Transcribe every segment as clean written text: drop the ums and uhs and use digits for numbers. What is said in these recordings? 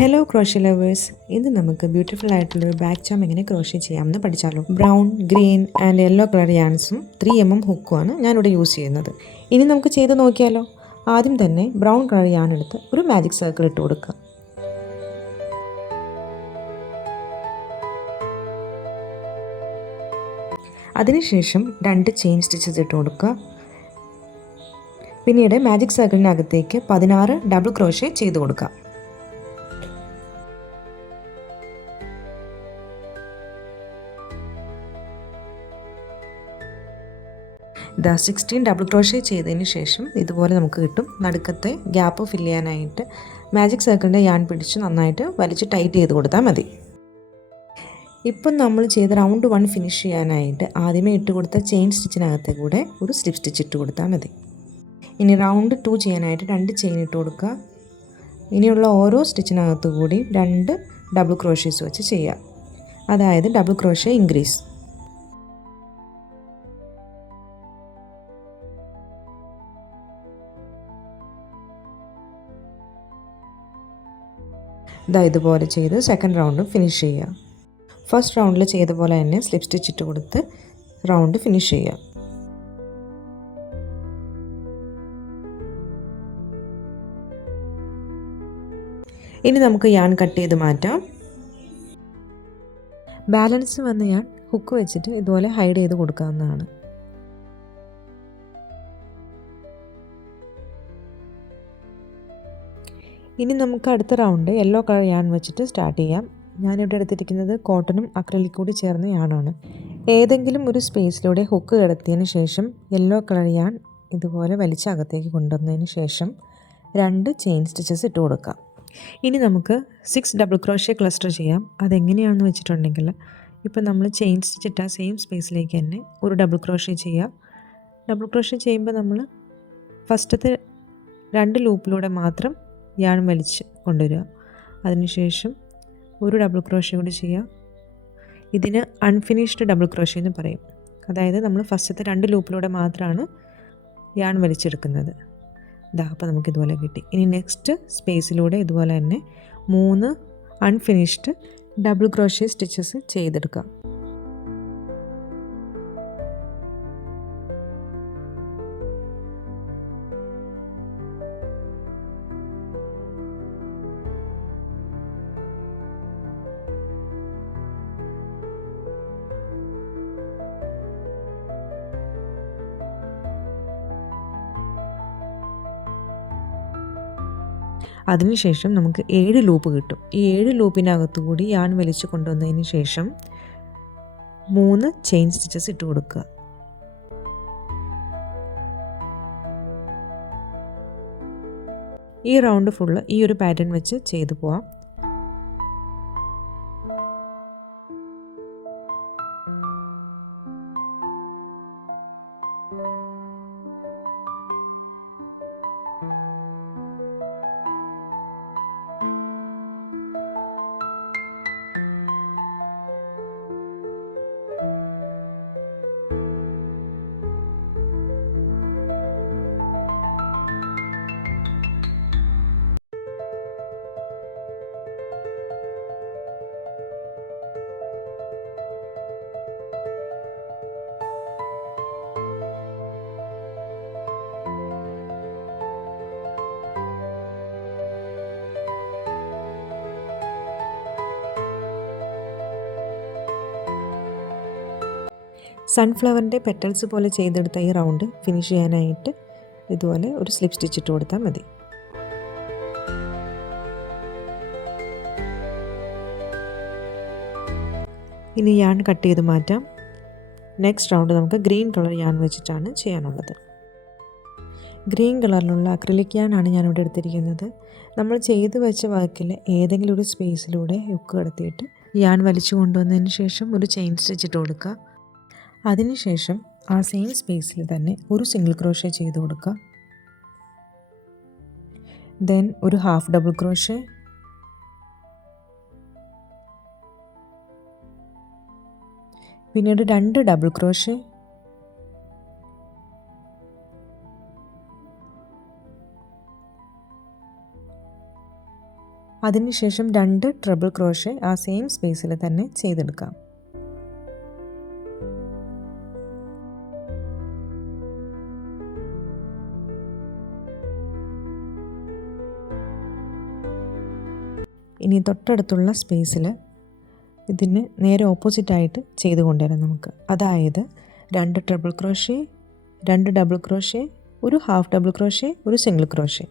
Hello crochet lovers, ഇന്ന് നമുക്ക് beautiful ആയിട്ടുള്ളൊരു ബാക്ക് ചാം എങ്ങനെ ക്രോഷ്യ ചെയ്യാമെന്ന് പഠിച്ചാലോ. Brown, green and yellow colour യാൺസും 3mm ഹുക്കുമാണ് ഞാനിവിടെ യൂസ് ചെയ്യുന്നത്. ഇനി നമുക്ക് ചെയ്ത് നോക്കിയാലോ. ആദ്യം തന്നെ ബ്രൗൺ കളർ യാൺ എടുത്ത് ഒരു മാജിക് സർക്കിൾ ഇട്ട് കൊടുക്കുക. അതിനുശേഷം 2 ചെയിൻ സ്റ്റിച്ചസ് ഇട്ട് കൊടുക്കുക. പിന്നീട് മാജിക് സർക്കിളിനകത്തേക്ക് 16 ഡബിൾ ക്രോഷ്യ ചെയ്ത് കൊടുക്കുക. ദാ 16 ഡബിൾ ക്രോഷ്യ ചെയ്തതിന് ശേഷം ഇതുപോലെ നമുക്ക് കിട്ടും. നടുക്കത്തെ ഗ്യാപ്പ് ഫില്ല് ചെയ്യാനായിട്ട് മാജിക് സർക്കിളിൻ്റെ യാൺ പിടിച്ച് നന്നായിട്ട് വലിച്ച് ടൈറ്റ് ചെയ്ത് കൊടുത്താൽ മതി. ഇപ്പം നമ്മൾ ചെയ്ത റൗണ്ട് 1 ഫിനിഷ് ചെയ്യാനായിട്ട് ആദ്യമേ ഇട്ട് കൊടുത്ത ചെയിൻ സ്റ്റിച്ചിനകത്തെ കൂടെ ഒരു സ്ലിപ്പ് സ്റ്റിച്ച് ഇട്ട് കൊടുത്താൽ മതി. ഇനി റൗണ്ട് 2 ചെയ്യാനായിട്ട് 2 ചെയിൻ ഇട്ട് കൊടുക്കുക. ഇനിയുള്ള ഓരോ സ്റ്റിച്ചിനകത്തു കൂടി 2 ഡബിൾ ക്രോഷ്യേസ് വെച്ച് ചെയ്യുക, അതായത് ഡബിൾ ക്രോഷ്യ ഇൻക്രീസ്. ഇതുപോലെ ചെയ്ത് സെക്കൻഡ് റൗണ്ട് ഫിനിഷ് ചെയ്യുക. ഫസ്റ്റ് റൗണ്ടിൽ ചെയ്ത പോലെ തന്നെ സ്ലിപ്പ് സ്റ്റിച്ച് ഇട്ട് കൊടുത്ത് റൗണ്ട് ഫിനിഷ് ചെയ്യുക. ഇനി നമുക്ക് യാൺ കട്ട് ചെയ്ത് മാറ്റാം. ബാലൻസ് വന്ന യാൺ ഹുക്ക് വെച്ചിട്ട് ഇതുപോലെ ഹൈഡ് ചെയ്ത് കൊടുക്കാവുന്നതാണ്. ഇനി നമുക്ക് അടുത്ത റൗണ്ട് യെല്ലോ കളർ യാൺ വെച്ചിട്ട് സ്റ്റാർട്ട് ചെയ്യാം. ഞാനിവിടെ എടുത്തിരിക്കുന്നത് കോട്ടണും അക്രലിക് കൂടി ചേർന്ന യാണാണ്. ഏതെങ്കിലും ഒരു സ്പേസിലൂടെ ഹുക്ക് കിടത്തിയതിന് ശേഷം യെല്ലോ കളർ യാൺ ഇതുപോലെ വലിച്ച് അകത്തേക്ക് കൊണ്ടുവന്നതിന് ശേഷം 2 ചെയിൻ സ്റ്റിച്ചസ് ഇട്ട് കൊടുക്കാം. ഇനി നമുക്ക് 6 ഡബിൾ ക്രോഷ്യ ക്ലസ്റ്റർ ചെയ്യാം. അതെങ്ങനെയാണെന്ന് വെച്ചിട്ടുണ്ടെങ്കിൽ ഇപ്പം നമ്മൾ ചെയിൻ സ്റ്റിച്ച് ഇട്ട സെയിം സ്പേസിലേക്ക് തന്നെ ഒരു ഡബിൾ ക്രോഷ്യ ചെയ്യുക. ഡബിൾ ക്രോഷ്യ ചെയ്യുമ്പോൾ നമ്മൾ ഫസ്റ്റത്തെ 2 ലൂപ്പിലൂടെ മാത്രം യാൺ വലിച്ച് കൊണ്ടുവരിക. അതിനുശേഷം ഒരു ഡബിൾ ക്രോഷ്യ കൂടി ചെയ്യുക. ഇതിന് അൺഫിനിഷ്ഡ് ഡബിൾ ക്രോഷ്യ എന്ന് പറയും. അതായത് നമ്മൾ ഫസ്റ്റത്തെ 2 ലൂപ്പിലൂടെ മാത്രമാണ് യാൺ വലിച്ചെടുക്കുന്നത്. അപ്പോൾ നമുക്കിതുപോലെ കിട്ടി. ഇനി നെക്സ്റ്റ് സ്പേസിലൂടെ ഇതുപോലെ തന്നെ 3 അൺഫിനിഷ്ഡ് ഡബിൾ ക്രോഷ്യ സ്റ്റിച്ചസ് ചെയ്തെടുക്കാം. അതിനുശേഷം നമുക്ക് 7 ലൂപ്പ് കിട്ടും. ഈ 7 ലൂപ്പിനകത്തു കൂടി യാൺ വലിച്ച് കൊണ്ടുവന്നതിന് ശേഷം 3 ചെയിൻ സ്റ്റിച്ചസ് ഇട്ട് കൊടുക്കുക. ഈ റൗണ്ട് ഫുള്ള് ഈ ഒരു പാറ്റേൺ വെച്ച് ചെയ്തു പോവാം. സൺഫ്ലവറിൻ്റെ പെറ്റൽസ് പോലെ ചെയ്തെടുത്ത ഈ റൗണ്ട് ഫിനിഷ് ചെയ്യാനായിട്ട് ഇതുപോലെ ഒരു സ്ലിപ്പ് സ്റ്റിച്ച് ഇട്ട് കൊടുത്താൽ മതി. ഇനി യാൺ കട്ട് ചെയ്ത് മാറ്റാം. നെക്സ്റ്റ് റൗണ്ട് നമുക്ക് ഗ്രീൻ കളർ യാൺ വെച്ചിട്ടാണ് ചെയ്യാനുള്ളത്. ഗ്രീൻ കളറിലുള്ള അക്രിലിക് യാണാണ് ഞാനിവിടെ എടുത്തിരിക്കുന്നത്. നമ്മൾ ചെയ്ത് വെച്ച വർക്കിൽ ഏതെങ്കിലും ഒരു സ്പേസിലൂടെ ഹുക്ക് കടത്തിയിട്ട് യാൺ വലിച്ചു കൊണ്ടുവന്നതിന് ശേഷം ഒരു ചെയിൻ സ്റ്റിച്ച് ഇട്ട് കൊടുക്കുക. അതിനുശേഷം ആ സെയിം സ്പേസിൽ തന്നെ ഒരു സിംഗിൾ ക്രോഷ്യ ചെയ്ത് കൊടുക്കുക. ദെൻ ഒരു ഹാഫ് ഡബിൾ ക്രോഷ്യ, പിന്നീട് 2 ഡബിൾ ക്രോഷ്യ, അതിനുശേഷം 2 ട്രിപ്പിൾ ക്രോഷേ ആ സെയിം സ്പേസിൽ തന്നെ ചെയ്തെടുക്കാം. ഇനി തൊട്ടടുത്തുള്ള സ്പേസിൽ ഇതിന് നേരെ ഓപ്പോസിറ്റായിട്ട് ചെയ്ത് കൊണ്ടുവരാം നമുക്ക്. അതായത് 2 ട്രിപ്പിൾ ക്രോഷേ, 2 ഡബിൾ ക്രോഷേ, ഒരു ഹാഫ് ഡബിൾ ക്രോഷേ, ഒരു സിംഗിൾ ക്രോഷേ.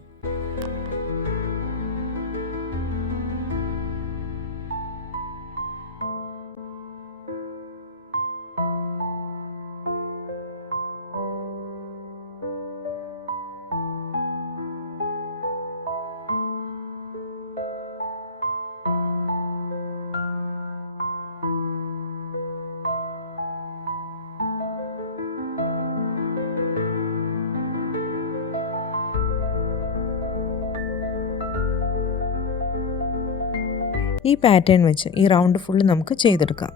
ഈ പാറ്റേൺ വെച്ച് ഈ റൗണ്ട് ഫുള്ള് നമുക്ക് ചെയ്തെടുക്കാം.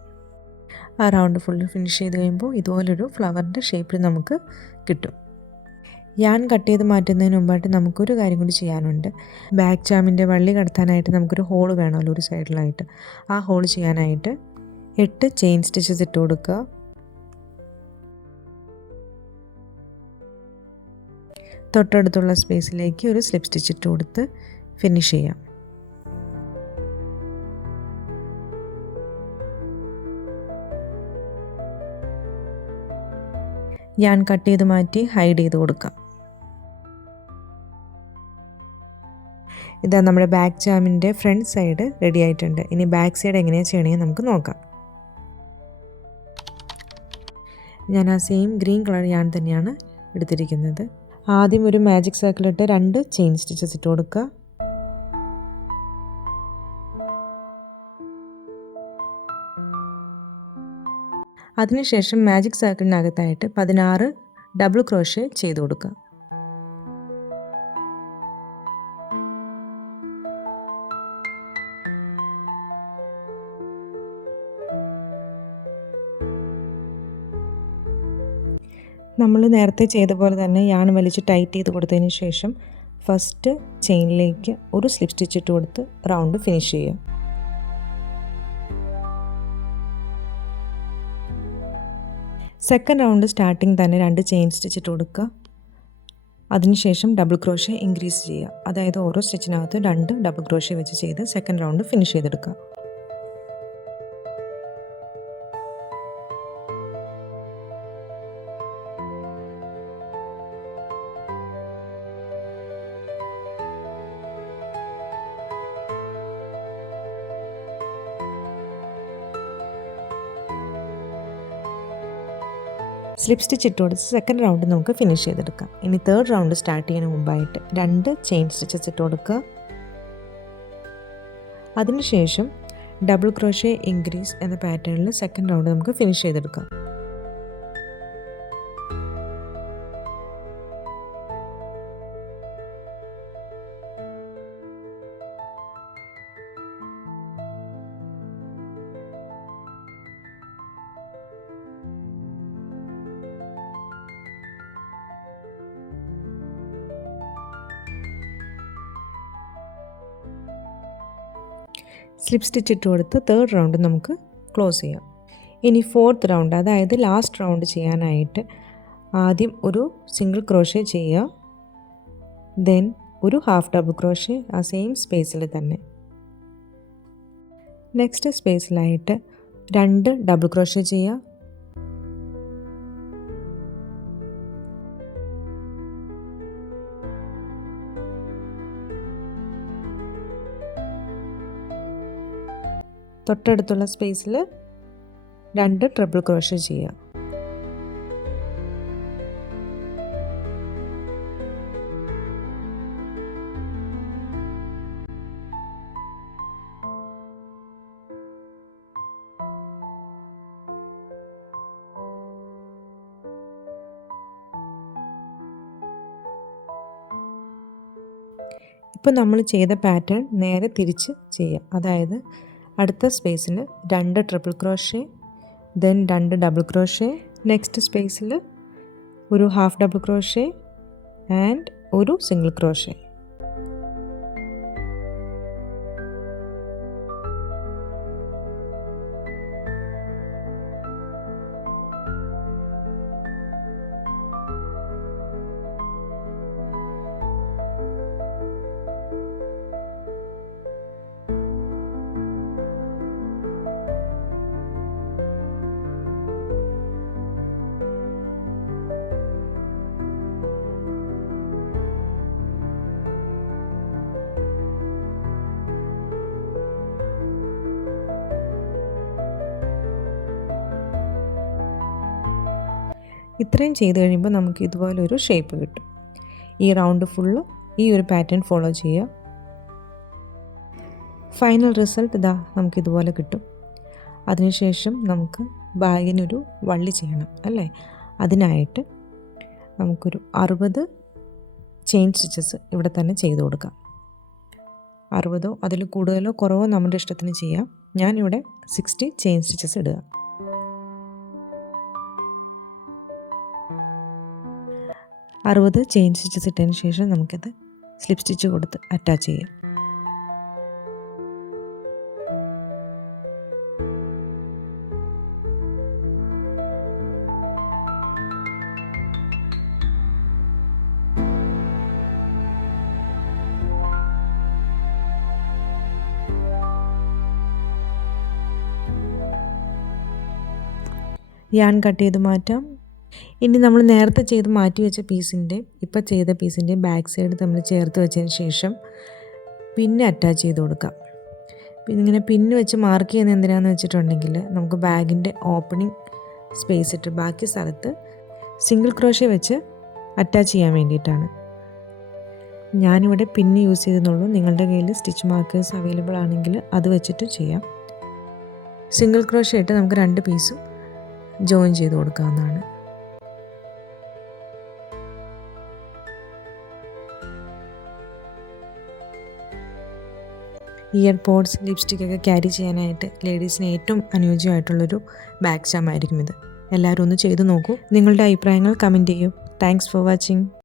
ആ റൗണ്ട് ഫുള്ള് ഫിനിഷ് ചെയ്ത് കഴിയുമ്പോൾ ഇതുപോലൊരു ഫ്ലവറിൻ്റെ ഷേപ്പിൽ നമുക്ക് കിട്ടും. യാൺ കട്ട് ചെയ്ത് മാറ്റുന്നതിന് മുമ്പായിട്ട് നമുക്കൊരു കാര്യം കൂടി ചെയ്യാനുണ്ട്. ബാക്ക് ചാമിൻ്റെ വള്ളി കടത്താനായിട്ട് നമുക്കൊരു ഹോൾ വേണമല്ലോ ഒരു സൈഡിലായിട്ട്. ആ ഹോൾ ചെയ്യാനായിട്ട് 8 ചെയിൻ സ്റ്റിച്ചസ് ഇട്ട് കൊടുക്കുക. തൊട്ടടുത്തുള്ള സ്പേസിലേക്ക് ഒരു സ്ലിപ്പ് സ്റ്റിച്ച് ഇട്ട് കൊടുത്ത് ഫിനിഷ് ചെയ്യാം. ഞാൻ കട്ട് ചെയ്ത് മാറ്റി ഹൈഡ് ചെയ്ത് കൊടുക്കാം. ഇതാ നമ്മുടെ ബാക്ക് ചാമിൻ്റെ ഫ്രണ്ട് സൈഡ് റെഡി ആയിട്ടുണ്ട്. ഇനി ബാക്ക് സൈഡ് എങ്ങനെയാണ് ചെയ്യണമെന്ന് നമുക്ക് നോക്കാം. ഞാൻ ആ സെയിം ഗ്രീൻ കളർ യാൺ തന്നെയാണ് എടുത്തിരിക്കുന്നത്. ആദ്യം ഒരു മാജിക് സർക്കിളിട്ട് 2 ചെയിൻ സ്റ്റിച്ചസ് ഇട്ട് കൊടുക്കുക. അതിനുശേഷം മാജിക് സർക്കിളിനകത്തായിട്ട് 16 ഡബിൾ ക്രോഷേ ചെയ്ത് കൊടുക്കുക. നമ്മൾ നേരത്തെ ചെയ്ത പോലെ തന്നെ യാൺ വലിച്ച് ടൈറ്റ് ചെയ്ത് കൊടുത്തതിന് ശേഷം ഫസ്റ്റ് ചെയിനിലേക്ക് ഒരു സ്ലിപ്പ് സ്റ്റിച്ച് ഇട്ട് കൊടുത്ത് റൗണ്ട് ഫിനിഷ് ചെയ്യുക. സെക്കൻഡ് റൗണ്ട് സ്റ്റാർട്ടിങ് തന്നെ 2 ചെയിൻ സ്റ്റിച്ച് ഇട്ട് കൊടുക്കുക. അതിനുശേഷം ഡബിൾ ക്രോഷേ ഇൻക്രീസ് ചെയ്യുക. അതായത് ഓരോ സ്റ്റിച്ചിനകത്ത് 2 ഡബിൾ ക്രോഷേ വെച്ച് ചെയ്ത് സെക്കൻഡ് റൗണ്ട് ഫിനിഷ് ചെയ്തെടുക്കുക. സ്ലിപ്പ് സ്റ്റിച്ച് ഇട്ട് കൊടുത്ത് സെക്കൻഡ് റൗണ്ട് നമുക്ക് ഫിനിഷ് ചെയ്തെടുക്കാം. ഇനി തേർഡ് റൗണ്ട് സ്റ്റാർട്ട് ചെയ്യുന്നതിന് മുമ്പായിട്ട് 2 ചെയിൻ സ്റ്റിച്ചസ് ഇട്ട് കൊടുക്കുക. അതിനുശേഷം ഡബിൾ ക്രോഷേ ഇൻക്രീസ് എന്ന പാറ്റേണിൽ സെക്കൻഡ് റൗണ്ട് നമുക്ക് ഫിനിഷ് ചെയ്തെടുക്കാം. സ്ലിപ്പ് സ്റ്റിച്ച് ഇട്ട് കൊടുത്ത് തേർഡ് റൗണ്ട് നമുക്ക് ക്ലോസ് ചെയ്യാം. ഇനി ഫോർത്ത് റൗണ്ട്, അതായത് ലാസ്റ്റ് റൗണ്ട് ചെയ്യാനായിട്ട് ആദ്യം ഒരു സിംഗിൾ ക്രോഷേ ചെയ്യുക. ദെൻ ഒരു ഹാഫ് ഡബിൾ ക്രോഷേ ആ സെയിം സ്പേസിൽ തന്നെ. നെക്സ്റ്റ് സ്പേസിലായിട്ട് 2 ഡബിൾ ക്രോഷേ ചെയ്യുക. തൊട്ടടുത്തുള്ള സ്പേസിൽ 2 ട്രിപ്പിൾ ക്രോഷേ ചെയ്യുക. ഇപ്പോൾ നമ്മൾ ചെയ്ത പാറ്റേൺ നേരെ തിരിച്ച് ചെയ്യുക. അതായത് അടുത്ത സ്പേസിൽ 2 triple crochet, then 2 double crochet, next സ്പേസിൽ ഒരു ഹാഫ് ഡബിൾ ക്രോഷേ ആൻഡ് ഒരു സിംഗിൾ ക്രോഷേ. ഇത്രയും ചെയ്ത് കഴിയുമ്പോൾ നമുക്ക് ഇതുപോലൊരു ഷേപ്പ് കിട്ടും. ഈ റൗണ്ട് ഫുള്ള് ഈ ഒരു പാറ്റേൺ ഫോളോ ചെയ്യുക. ഫൈനൽ റിസൾട്ട് ഇതാ നമുക്കിതുപോലെ കിട്ടും. അതിനുശേഷം നമുക്ക് ബാഗിനൊരു വള്ളി ചെയ്യണം അല്ലേ? അതിനായിട്ട് നമുക്കൊരു 60 ചെയിൻ സ്റ്റിച്ചസ് ഇവിടെ തന്നെ ചെയ്ത് കൊടുക്കാം. 60 അതിൽ കൂടുതലോ കുറവോ നമ്മുടെ ഇഷ്ടത്തിന് ചെയ്യാം. ഞാനിവിടെ 60 ചെയിൻ സ്റ്റിച്ചസ് ഇടുക. 60 ചെയിൻ സ്റ്റിച്ചസ് ഇട്ടതിന് ശേഷം നമുക്കിത് സ്ലിപ്പ് സ്റ്റിച്ച് കൊടുത്ത് അറ്റാച്ച് ചെയ്യാം. യാൺ കട്ട് ചെയ്ത് മാറ്റാം. ഇനി നമ്മൾ നേരത്തെ ചെയ്ത് മാറ്റി വെച്ച പീസിൻ്റെ ഇപ്പോൾ ചെയ്ത പീസിൻ്റെ ബാക്ക് സൈഡ് നമ്മൾ ചേർത്ത് വെച്ചതിന് ശേഷം പിന്നെ അറ്റാച്ച് ചെയ്ത് കൊടുക്കാം. പിന്നെ ഇങ്ങനെ പിന്ന് വെച്ച് മാർക്ക് ചെയ്യുന്നത് എന്തിനാണെന്ന് വെച്ചിട്ടുണ്ടെങ്കിൽ നമുക്ക് ബാഗിൻ്റെ ഓപ്പണിംഗ് സ്പേസ് ഇട്ട് ബാക്കി സ്ഥലത്ത് സിംഗിൾ ക്രോഷ്യ വെച്ച് അറ്റാച്ച് ചെയ്യാൻ വേണ്ടിയിട്ടാണ്. ഞാനിവിടെ പിന്ന് യൂസ് ചെയ്തെന്നുള്ളൂ. നിങ്ങളുടെ കയ്യിൽ സ്റ്റിച്ച് മാർക്കേഴ്സ് അവൈലബിൾ ആണെങ്കിൽ അത് വെച്ചിട്ട് ചെയ്യാം. സിംഗിൾ ക്രോഷ്യ ഇട്ട് നമുക്ക് 2 പീസും ജോയിൻ ചെയ്ത് കൊടുക്കാവുന്നതാണ്. ഇയർ പോഡ്സ്, ലിപ്സ്റ്റിക്കൊക്കെ ക്യാരി ചെയ്യാനായിട്ട് ലേഡീസിന് ഏറ്റവും അനുയോജ്യമായിട്ടുള്ളൊരു ബാഗ് ചാം ആയിരിക്കും ഇത്. എല്ലാവരും ഒന്ന് ചെയ്ത് നോക്കൂ. നിങ്ങളുടെ അഭിപ്രായങ്ങൾ കമൻറ്റ് ചെയ്യൂ. Thanks for watching.